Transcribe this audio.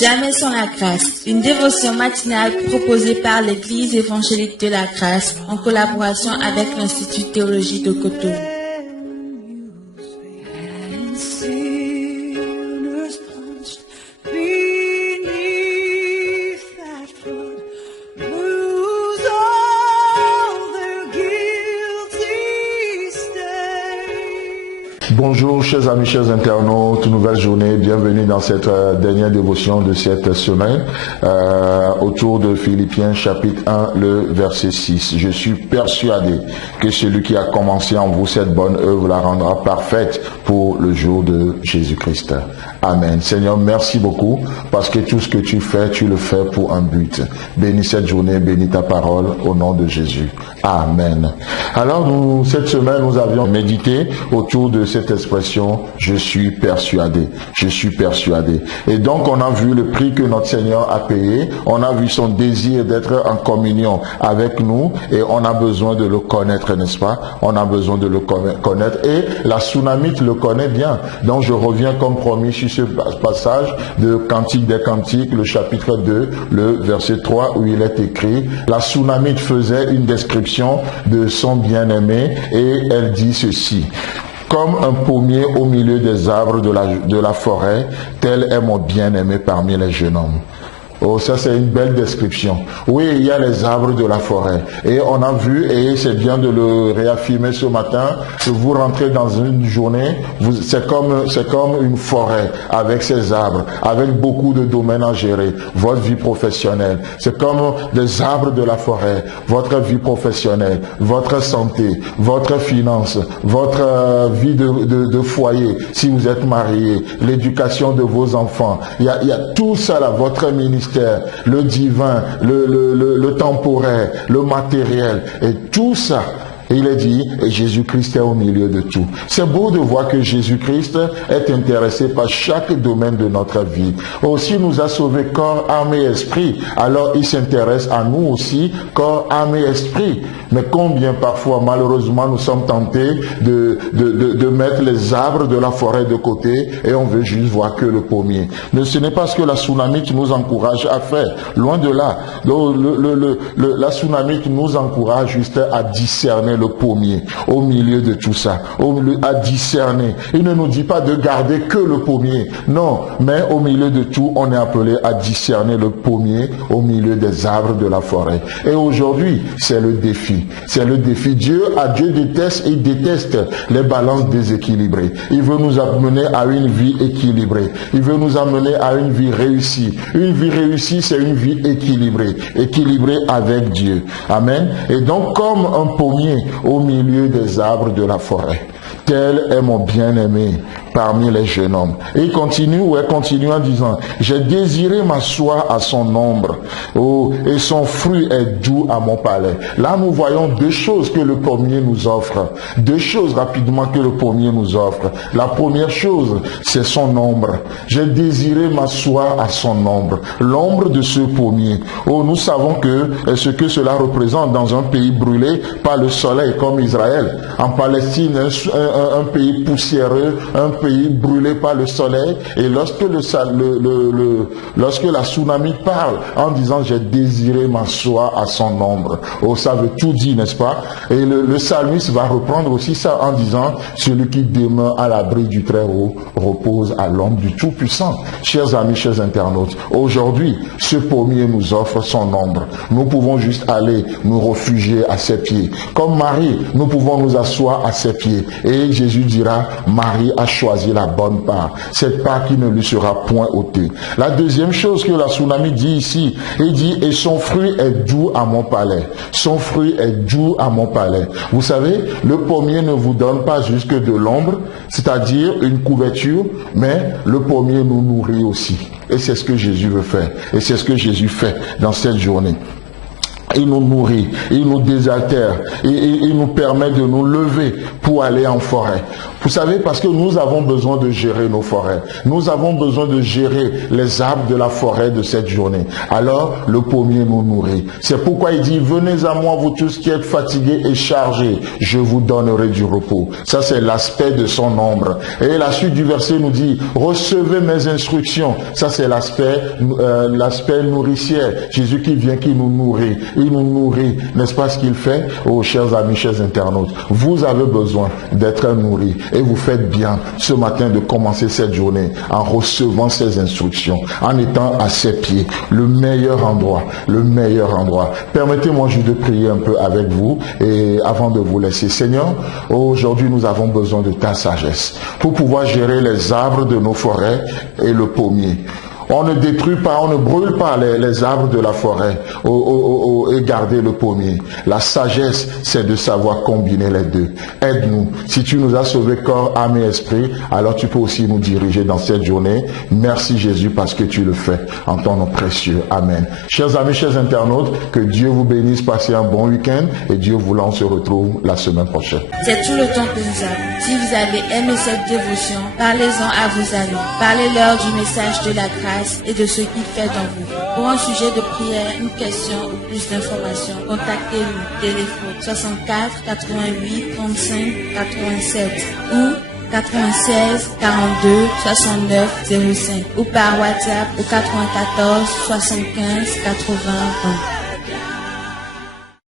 Jamais sans la grâce, une dévotion matinale proposée par l'Église évangélique de la grâce en collaboration avec l'Institut de théologie de Cotonou. Bonjour chers amis, chers internautes, nouvelle journée, bienvenue dans cette dernière dévotion de cette semaine autour de Philippiens chapitre 1, le verset 6. Je suis persuadé que celui qui a commencé en vous cette bonne œuvre la rendra parfaite pour le jour de Jésus-Christ. Amen. Seigneur, merci beaucoup parce que tout ce que tu fais, tu le fais pour un but. Bénis cette journée, bénis ta parole au nom de Jésus. Amen. Alors cette semaine, nous avions médité autour de cette expression « Je suis persuadé ». Je suis persuadé. Et donc, on a vu le prix que notre Seigneur a payé. On a vu son désir d'être en communion avec nous et on a besoin de le connaître, n'est-ce pas? On a besoin de le connaître et la Sunamite le connaît bien. Donc, je reviens comme promis sur ce passage de Cantique des Cantiques, le chapitre 2, le verset 3, où il est écrit « La Sunamite faisait une description de son bien-aimé et elle dit ceci. Comme un pommier au milieu des arbres de la forêt, tel est mon bien-aimé parmi les jeunes hommes. » Oh, ça c'est une belle description. Oui, il y a les arbres de la forêt. Et on a vu, et c'est bien de le réaffirmer ce matin, que vous rentrez dans une journée, c'est comme une forêt avec ses arbres, avec beaucoup de domaines à gérer. Votre vie professionnelle, c'est comme des arbres de la forêt. Votre vie professionnelle, votre santé, votre finance, votre vie de foyer, si vous êtes marié, l'éducation de vos enfants. Il y a tout ça là, votre ministère, le divin, le temporaire, le matériel, et tout ça. Et il est dit, et Jésus-Christ est au milieu de tout. C'est beau de voir que Jésus-Christ est intéressé par chaque domaine de notre vie. Aussi, il nous a sauvés corps, âme et esprit. Alors, il s'intéresse à nous aussi, corps, âme et esprit. Mais combien parfois, malheureusement, nous sommes tentés de mettre les arbres de la forêt de côté et on veut juste voir que le pommier. Mais ce n'est pas ce que la Sunamite nous encourage à faire. Loin de là. Donc, la Sunamite nous encourage juste à discerner le pommier au milieu de tout ça, à discerner. Il ne nous dit pas de garder que le pommier, non, mais au milieu de tout, on est appelé à discerner le pommier au milieu des arbres de la forêt. Et aujourd'hui, c'est le défi. C'est le défi. Dieu déteste les balances déséquilibrées. Il veut nous amener à une vie équilibrée. Il veut nous amener à une vie réussie. Une vie réussie, c'est une vie équilibrée. Équilibrée avec Dieu. Amen. Et donc, comme un pommier au milieu des arbres de la forêt. Tel est mon bien-aimé parmi les jeunes hommes. Et il continue en disant, j'ai désiré m'asseoir à son ombre, et son fruit est doux à mon palais. Là, nous voyons deux choses que le pommier nous offre. Deux choses rapidement que le pommier nous offre. La première chose, c'est son ombre. J'ai désiré m'asseoir à son ombre. L'ombre de ce pommier. Oh, nous savons que ce que cela représente dans un pays brûlé par le soleil comme Israël. En Palestine, un pays poussiéreux, un pays brûlé par le soleil, et lorsque la Sunamite parle en disant j'ai désiré m'asseoir à son ombre, oh, ça veut tout dire, n'est-ce pas? Et le psalmiste va reprendre aussi ça en disant celui qui demeure à l'abri du Très-Haut repose à l'ombre du Tout-Puissant. Chers amis, chers internautes, aujourd'hui ce pommier nous offre son ombre. Nous pouvons juste aller nous réfugier à ses pieds. Comme Marie, nous pouvons nous asseoir à ses pieds. Et Jésus dira, Marie a choisi la bonne part, cette part qui ne lui sera point ôtée. La deuxième chose que la Sunamite dit ici, il dit, et son fruit est doux à mon palais. Son fruit est doux à mon palais. Vous savez, le pommier ne vous donne pas juste que de l'ombre, c'est-à-dire une couverture, mais le pommier nous nourrit aussi. Et c'est ce que Jésus veut faire. Et c'est ce que Jésus fait dans cette journée. Il nous nourrit, il nous désaltère, il nous permet de nous lever pour aller en forêt. Vous savez, parce que nous avons besoin de gérer nos forêts. Nous avons besoin de gérer les arbres de la forêt de cette journée. Alors, le pommier nous nourrit. C'est pourquoi il dit, venez à moi, vous tous qui êtes fatigués et chargés, je vous donnerai du repos. Ça, c'est l'aspect de son ombre. Et la suite du verset nous dit, recevez mes instructions. Ça, c'est l'aspect nourricier. Jésus qui vient, qui nous nourrit. Il nous nourrit. N'est-ce pas ce qu'il fait? Oh, chers amis, chers internautes, vous avez besoin d'être nourris. Et vous faites bien ce matin de commencer cette journée en recevant ces instructions, en étant à ses pieds. Le meilleur endroit, le meilleur endroit. Permettez-moi juste de prier un peu avec vous et avant de vous laisser. Seigneur, aujourd'hui nous avons besoin de ta sagesse pour pouvoir gérer les arbres de nos forêts et le pommier. On ne détruit pas, on ne brûle pas les arbres de la forêt et garder le pommier. La sagesse, c'est de savoir combiner les deux. Aide-nous. Si tu nous as sauvés corps, âme et esprit, alors tu peux aussi nous diriger dans cette journée. Merci Jésus parce que tu le fais en ton nom précieux. Amen. Chers amis, chers internautes, que Dieu vous bénisse. Passez un bon week-end et Dieu voulant, on se retrouve la semaine prochaine. C'est tout le temps que nous avons. Si vous avez aimé cette dévotion, parlez-en à vos amis. Parlez-leur du message de la grâce et de ce qu'il fait dans vous. Pour un sujet de prière, une question ou plus d'informations, contactez-nous. Téléphone 64 88 35 87 ou 96 42 69 05 ou par WhatsApp au 94 75 80 20.